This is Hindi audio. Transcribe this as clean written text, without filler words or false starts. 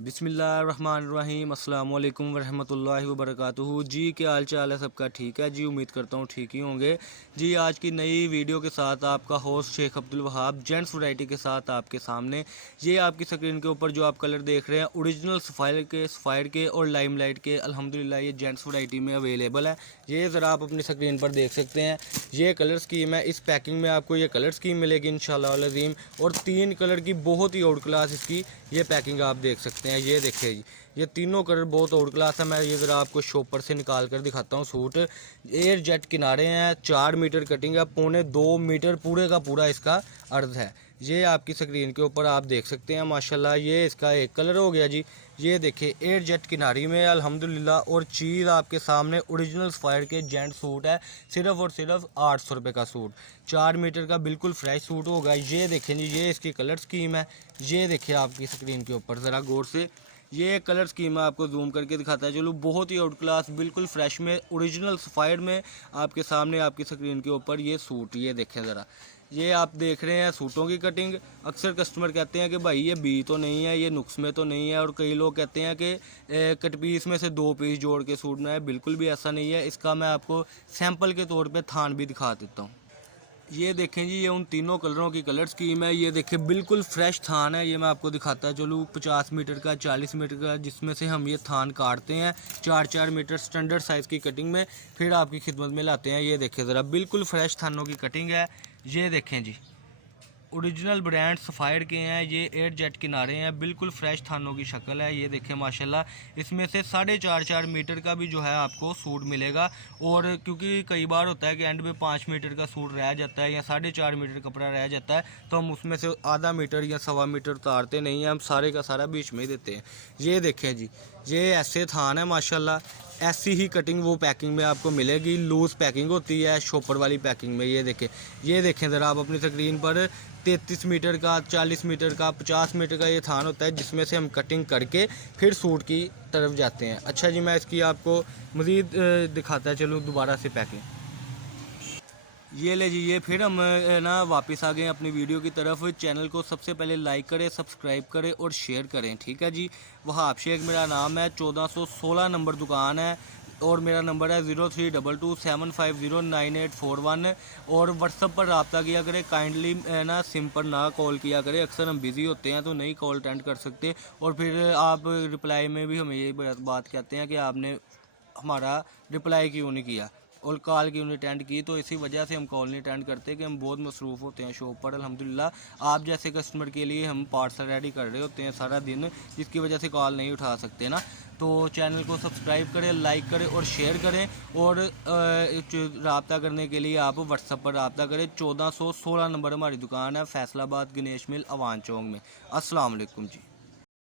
बिस्मिल्लाहिर्रहमानिर्रहीम अस्सलाम वालेकुम वरहमतुल्लाहि वबरकातुहू। जी क्या हाल चाल है सबका? ठीक है जी, उम्मीद करता हूँ ठीक ही होंगे जी। आज की नई वीडियो के साथ आपका host Sheikh Abdul Wahab gents variety के साथ आपके सामने। ये आपकी स्क्रीन के ऊपर जो आप कलर देख रहे हैं ओरिजिनल सफ़ायर के और लाइमलाइट के अल्हम्दुलिल्लाह ये जेंट्स वैरायटी में अवेलेबल है। ये ज़रा आप अपनी स्क्रीन पर देख सकते हैं। ये कलर स्कीम है, इस पैकिंग में आपको ये कलर स्कीम मिलेगी इंशाल्लाह अज़ीम। और 3 कलर की बहुत ही आउट क्लास इसकी ये पैकिंग आप देख सकते हैं। ये देखिए जी, ये तीनों कलर बहुत आउट क्लास है। मैं ये ज़रा आपको शॉपर से निकाल कर दिखाता हूँ। सूट एयर जेट किनारे हैं, 4 मीटर कटिंग है, 2.25 मीटर पूरे का पूरा इसका अर्थ है। ये आपकी स्क्रीन के ऊपर आप देख सकते हैं माशाल्लाह। ये इसका एक कलर हो गया जी। ये देखिए एयर जेट किनारी में अल्हम्दुलिल्लाह। और चीज़ आपके सामने ओरिजिनल सफ़ायर के जेंट सूट है, सिर्फ और सिर्फ 800 रुपये का सूट। 4 मीटर का बिल्कुल फ्रेश सूट होगा। ये देखें जी, ये इसकी कलर स्कीम है। ये देखिए आपकी स्क्रीन के ऊपर ज़रा गौर से, ये कलर स्कीम है, आपको जूम करके दिखाता है। चलो बहुत ही आउट क्लास बिल्कुल फ्रेश में ओरिजिनल सफ़ायर में आपके सामने आपकी स्क्रीन के ऊपर ये सूट। ये देखें ज़रा, ये आप देख रहे हैं सूटों की कटिंग। अक्सर कस्टमर कहते हैं कि भाई ये बी तो नहीं है, ये नुक्स में तो नहीं है। और कई लोग कहते हैं कि कट पीस में से 2 पीस जोड़ के सूट बनाए। बिल्कुल भी ऐसा नहीं है। इसका मैं आपको सैंपल के तौर पे थान भी दिखा देता हूँ। ये देखें जी, ये उन तीनों कलरों की कलर स्कीम है। ये देखें बिल्कुल फ्रेश थान है। ये मैं आपको दिखाता चलूँ, 50 मीटर का, 40 मीटर का, जिसमें से हम ये थान काटते हैं 4-4 मीटर स्टैंडर्ड साइज़ की कटिंग में, फिर आपकी खिदमत में लाते हैं। ये देखें ज़रा, बिल्कुल फ्रेश थानों की कटिंग है। ये देखें जी, ओरिजिनल ब्रांड सफ़ायर के हैं। ये एयर जेट किनारे हैं, बिल्कुल फ्रेश थानों की शक्ल है। ये देखें माशाल्लाह, इसमें से 4.5 मीटर का भी जो है आपको सूट मिलेगा। और क्योंकि कई बार होता है कि एंड में 5 मीटर का सूट रह जाता है या 4.5 मीटर कपड़ा रह जाता है, तो हम उसमें से आधा मीटर या 1.25 मीटर उतारते नहीं हैं, हम सारे का सारा बीच में ही देते हैं। ये देखें जी, ये ऐसे थान है माशाल्लाह। ऐसी ही कटिंग वो पैकिंग में आपको मिलेगी। लूज़ पैकिंग होती है शॉपर वाली पैकिंग में। ये देखें ज़रा आप अपनी स्क्रीन पर, 33 मीटर का, 40 मीटर का, 50 मीटर का ये थान होता है, जिसमें से हम कटिंग करके फिर सूट की तरफ जाते हैं। अच्छा जी, मैं इसकी आपको मज़ीद दिखाता चलूँ दोबारा से पैकिंग। ये ले जी, ये फिर हम ना वापस आ गए अपनी वीडियो की तरफ। चैनल को सबसे पहले लाइक करें, सब्सक्राइब करें और शेयर करें, ठीक है जी। वहाब शेख मेरा नाम है, 1416 नंबर दुकान है। और मेरा नंबर है 032275098141। और व्हाट्सअप पर रब्ता किया करें, काइंडली ना सिम पर ना कॉल किया करें। अक्सर हम बिज़ी होते हैं तो नहीं कॉल अटेंड कर सकते। और फिर आप रिप्लाई में भी हमें यही बात कहते हैं कि आपने हमारा रिप्लाई क्यों नहीं किया और कॉल क्यों नहीं अटेंड की। तो इसी वजह से हम कॉल नहीं अटेंड करते कि हम बहुत मसरूफ़ होते हैं शॉप पर। अल्हम्दुलिल्लाह आप जैसे कस्टमर के लिए हम पार्सल रेडी कर रहे होते हैं सारा दिन, जिसकी वजह से कॉल नहीं उठा सकते ना। तो चैनल को सब्सक्राइब करें, लाइक करें और शेयर करें। और रब्ता करने के लिए आप व्हाट्सअप पर रब्ता करें। 1416 नंबर हमारी दुकान है, फैसलाबाद गणेश मिल, अवान चौक में। अस्सलाम वालेकुम जी।